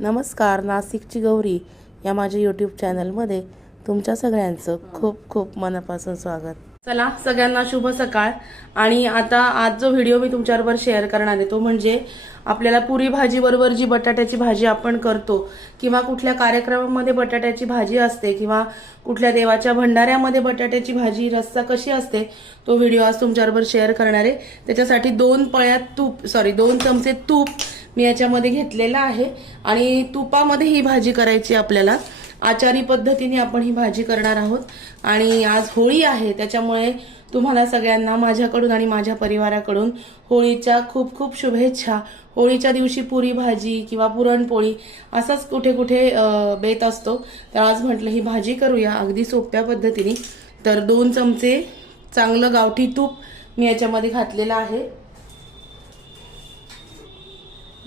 नमस्कार, नाशिकची गौरी या माझ्या यूट्यूब चॅनलमध्ये तुमच्या सगळ्यांचं खूप खूप मनापासून स्वागत. चला सगळ्यांना शुभ सकाळ. आणि आता आज जो व्हिडिओ मी तुमच्याबरोबर शेअर करणार आहे तो म्हणजे आपल्याला पुरी भाजी बरोबर जी बटाट्याची भाजी आपण करतो किंवा कुठल्या कार्यक्रमामध्ये बटाट्याची भाजी असते किंवा कुठल्या देवाच्या भंडाऱ्यामध्ये बटाट्याची भाजी रस्सा कशी असते तो व्हिडिओ आज तुमच्याबरोबर शेअर करणार आहे. त्याच्यासाठी 2 चमचे तूप मी याच्यामध्ये घेतलेला आहे आणि तुपामध्ये ही भाजी करायची आपल्याला. आचारी पद्धतीने आपण ही भाजी करणार आहोत आणि आज होळी आहे त्याच्यामुळे तुम्हाला सगळ्यांना माझ्याकडून आणि माझ्या परिवाराकडून होळीच्या खूप खूप शुभेच्छा. होळीच्या दिवशी पुरी भाजी किंवा पुरणपोळी असाच कुठे कुठे बेत असतो, तर आज म्हटलं ही भाजी करूया अगदी सोप्या पद्धतीने. तर 2 चमचे चांगलं गावठी तूप मी याच्यामध्ये घातलेलं आहे.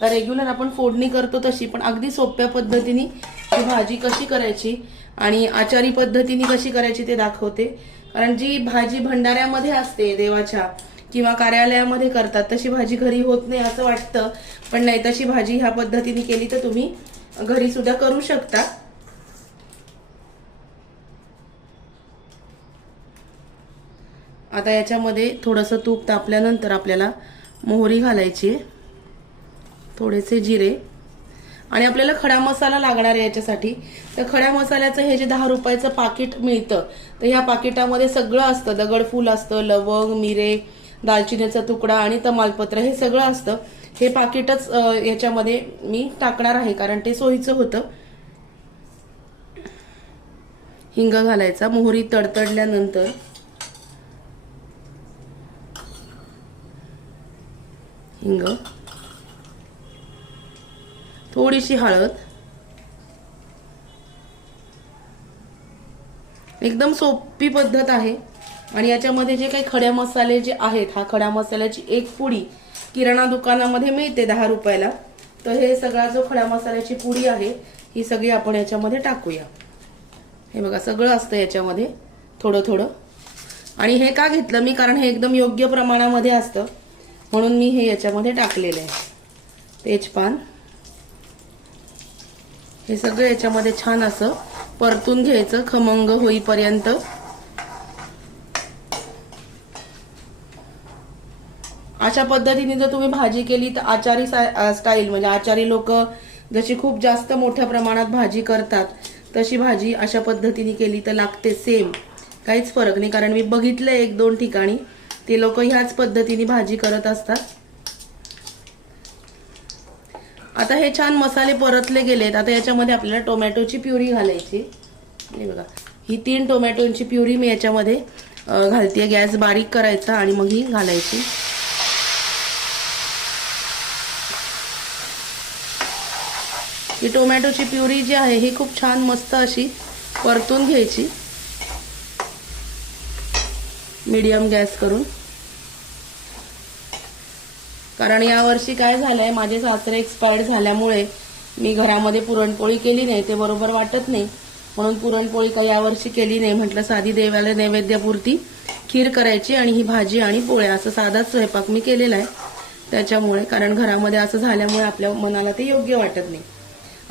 तर रेग्युलर आपण फोडणी करतो तशी पण अगदी सोप्या पद्धतीने ही भाजी कशी करायची आणि आचारी पद्धतीने कशी करायची ते दाखवते. कारण जी भाजी भंडाऱ्यामध्ये असते देवाच्या किंवा कार्यालयामध्ये करतात तशी भाजी घरी होत नाही असं वाटतं, पण नाही, तशी भाजी ह्या पद्धतीने केली तर तुम्ही घरी सुद्धा करू शकता. आता याच्यामध्ये थोडंसं तूप तापल्यानंतर आपल्याला मोहरी घालायची आहे, थोडेसे जिरे आणि आपल्याला खडा मसाला लागणार आहे याच्यासाठी. तर खड्या मसाल्याचं हे जे 10 रुपयाचं पाकिट मिळतं तर ह्या पाकिटामध्ये सगळं असतं. दगडफूल असतं, लवंग, मिरे, दालचिनीचा तुकडा आणि तमालपत्र हे सगळं असतं. हे पाकिटच याच्यामध्ये मी टाकणार आहे कारण ते सोयीचं होतं. हिंग घालायचा. मोहरी तडतडल्यानंतर हिंग, थोडीशी हळद, एकदम सोपी पद्धत आहे. आणि याच्यामध्ये जे काही खडे मसाले जे आहेत, हा खडा मसाल्याची एक पुडी किराणा दुकानामध्ये मिळते 10 रुपयाला. तर हे सगळा जो खडा मसाल्याची पुडी आहे ही सगळी आपण याच्यामध्ये टाकूया. हे बघा सगळं असतं याच्यामध्ये थोडं थोडं. आणि हे का घेतलं मी, कारण हे एकदम योग्य प्रमाणामध्ये असतं म्हणून मी हे याच्यामध्ये टाकलेलं आहे. तेजपान हे सगळं याच्यामध्ये छान असं परतून घ्यायचं खमंग होईपर्यंत. अशा पद्धतीने जर तुम्ही भाजी केली तर आचारी स्टाईल म्हणजे आचारी लोक जशी खूप जास्त मोठ्या प्रमाणात भाजी करतात तशी भाजी अशा पद्धतीने केली तर लागते सेम, काहीच फरक नाही. कारण मी बघितलंय 1-2 ठिकाणी ते लोक ह्याच पद्धतीने भाजी करत असतात. आता हे छान मसाले परतले गेलेत. आता याच्यामध्ये आपल्याला टोमॅटोची प्युरी घालायची. हे बघा ही 3 टोमॅटोची प्युरी मी याच्यामध्ये घालते. गॅस बारीक करायचा आणि मग ही घालायची. ही टोमॅटोची प्युरी जी आहे ही खूप छान मस्त अशी परतून घ्यायची मीडियम गॅस करून. कारण यावर्षी काय झालंय, माझे सासरे एक्सपायर्ड झाल्यामुळे मी घरामध्ये पुरणपोळी केली नाही, ते बरोबर वाटत नाही म्हणून पुरणपोळी काही यावर्षी केली नाही. म्हटलं साधी देवाला नैवेद्यापुरती खीर करायची आणि ही भाजी आणि पोळ्या असं साधाच स्वयंपाक मी केलेला आहे त्याच्यामुळे. कारण घरामध्ये असं झाल्यामुळे आपल्या मनाला ते योग्य वाटत नाही.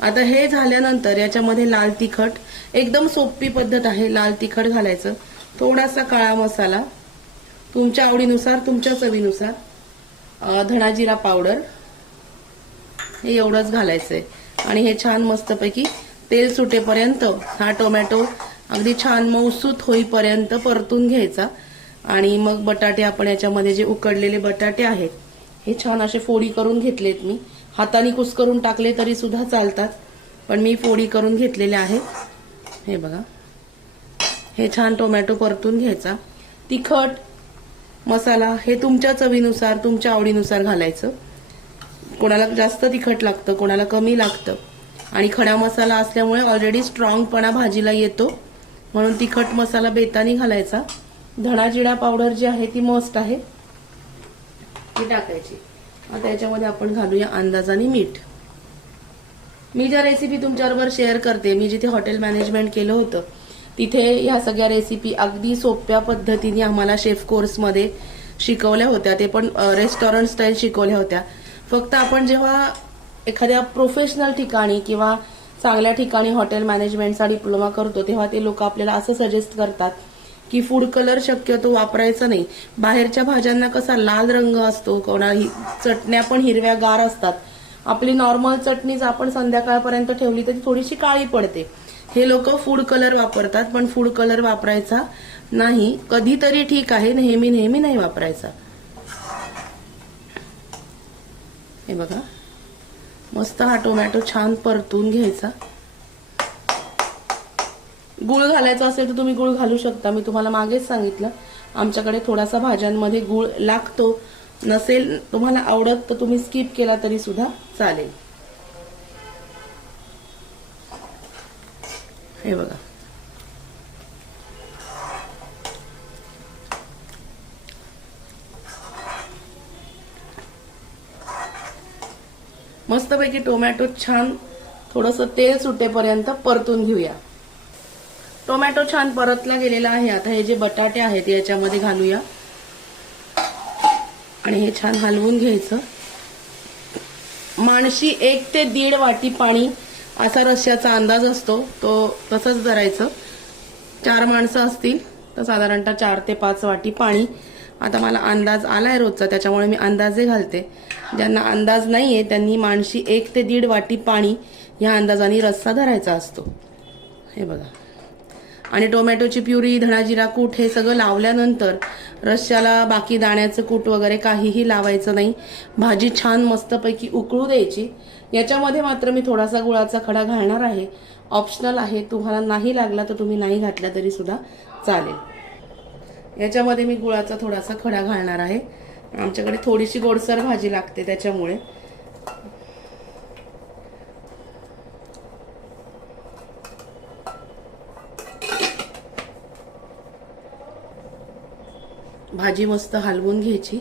आता हे झाल्यानंतर याच्यामध्ये लाल तिखट, एकदम सोपी पद्धत आहे. लाल तिखट घालायचं, थोडासा काळा मसाला तुमच्या आवडीनुसार तुमच्या चवीनुसार, धणा जिरा पावडर हे एवढंच घालायचंय. आणि हे छान मस्तपैकी तेल सुटेपर्यंत हा टोमॅटो अगदी छान मऊसूत होईपर्यंत परतून घ्यायचा. आणि मग बटाटे आपण याच्यामध्ये जे उकडलेले बटाटे आहेत हे छान असे फोडी करून घेतलेत मी. हाताने कुस्करून टाकले तरी सुद्धा चालतात पण मी फोडी करून घेतलेले आहेत. हे बघा हे छान टोमॅटो परतून घ्यायचा. तिखट मसाला हे तुमच्या चवीनुसार तुमच्या आवडीनुसार घालायचं. कोणाला जास्त तिखट लागतं, कोणाला कमी लागतं. आणि खडा मसाला असल्यामुळे ऑलरेडी स्ट्रॉंगपणा भाजीला येतो म्हणून तिखट मसाला बेतानी घालायचा. धणा जिरा पावडर जी आहे ती मस्त आहे, ती टाकायची. आता याच्यामध्ये आपण घालूया अंदाजाने मीठ. मी ज्या रेसिपी तुमच्याबरोबर शेअर करते, मी जिथे हॉटेल मॅनेजमेंट केलं होतं तिथे ह्या सगळ्या रेसिपी अगदी सोप्या पद्धतीने आम्हाला शेफ कोर्समध्ये शिकवल्या होत्या. ते पण रेस्टॉरंट स्टाईल शिकवल्या होत्या. फक्त आपण जेव्हा एखाद्या प्रोफेशनल ठिकाणी किंवा चांगल्या ठिकाणी हॉटेल मॅनेजमेंटचा डिप्लोमा करतो तेव्हा ते लोक आपल्याला असं सजेस्ट करतात की फूड कलर शक्यतो वापरायचा नाही. बाहेरच्या भाज्यांना कसा लाल रंग असतो, कोणाही चटण्या पण हिरव्या गार असतात. आपली नॉर्मल चटणीच आपण संध्याकाळपर्यंत ठेवली तर थोडीशी काळी पडते. हे लोक फूड कलर वापरतात, पण फूड कलर वापरायचा नाही. कधीतरी ठीक आहे, नेहमी नेहमी नाही वापरायचा. हे बघा, मस्त हा टोमॅटो छान परतून घ्यायचा. गुळ घालायचा असेल तर तुम्ही गुळ घालू शकता. मी तुम्हाला मागेच सांगितलं आमच्याकडे थोडासा भाज्यांमध्ये गुळ लागतो. नसेल तुम्हाला आवडत तर तुम्ही स्किप केला तरी सुद्धा चालेल. हे बघा, मस्तपैकी टोमॅटो छान थोडंसं तेल सुटेपर्यंत परतून घेऊया. टोमॅटो छान परतला गेलेला आहे. आता हे जे बटाटे आहेत याच्यामध्ये घालूया आणि हे छान हलवून घ्यायचं. माणशी 1 ते 1.5 वाटी पाणी असा रश्श्याचा अंदाज असतो, तो तसंच धरायचं. 4 माणसं असतील तर साधारणतः 4 ते 5 वाटी पाणी. आता मला अंदाज आलाय रोजचा, त्याच्यामुळे मी अंदाजे घालते. ज्यांना अंदाज नाहीये त्यांनी माणशी 1 ते 1.5 वाटी पाणी ह्या अंदाजाने रस्सा धरायचा असतो. हे बघा, आणि टोमॅटोची प्युरी, धणा जिरा कूट हे सगळं लावल्यानंतर रश्श्याला बाकी दाण्याचं कूट वगैरे काहीही लावायचं नाही. भाजी छान मस्तपैकी उकळू द्यायची. याच्यामध्ये मात्र मी थोडासा गुळाचा खडा घालणार आहे, ऑप्शनल आहे. तुम्हाला नाही लागला तर तुम्ही नाही घातला तरी सुद्धा चालेल. याच्यामध्ये मी गुळाचा थोडासा खडा घालणार आहे. आमच्याकडे थोडीशी गोडसर भाजी लागते त्याच्यामुळे. भाजी मस्त हलवून घ्यायची.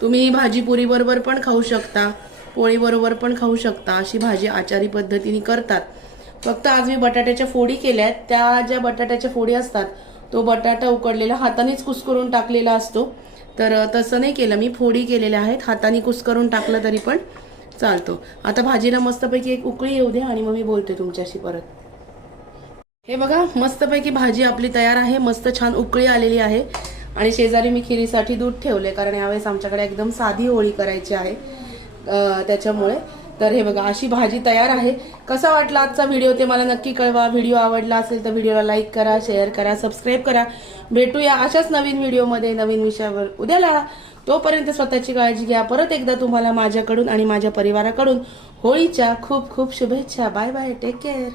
तुम्ही भाजी पुरी बरोबर पण खाऊ शकता, पोळी बरोबर पण खाऊ शकता. अशी भाजी आचारी पद्धतीने करतात. फक्त आज मी बटाट्याच्या फोडी केल्यात. त्या ज्या बटाट्याच्या फोडी असतात तो बटाटा उकडलेला हातानेच कुस्करून टाकलेला असतो, तर तसं नाही केलं मी. फोडी केलेल्या आहेत, हाताने कुस्करून टाकलं तरी पण चालतो. आता भाजीला मस्तपैकी एक उकळी येऊ द्या आणि मग मी बोलते तुमच्याशी परत. हे बघा, मस्तपैकी भाजी आपली तयार आहे. मस्त छान उकळी आलेली आहे. आणि शेजारी मी खिरीसाठी दूध ठेवले, कारण यावेळेस आमच्याकडे एकदम साधी होळी करायची आहे त्याच्यामुळे. तर हे बघा, अशी भाजी तयार आहे. कसा वाटला आजचा व्हिडिओ ते मला नक्की कळवा. व्हिडिओ आवडला असेल तर व्हिडिओला लाईक करा, शेअर करा, सबस्क्राईब करा. भेटूया अशाच नवीन व्हिडिओमध्ये नवीन विषयावर उद्याला. तोपर्यंत स्वतःची काळजी घ्या. परत एकदा तुम्हाला माझ्याकडून आणि माझ्या परिवाराकडून होळीच्या खूप खूप शुभेच्छा. Bye bye, take care.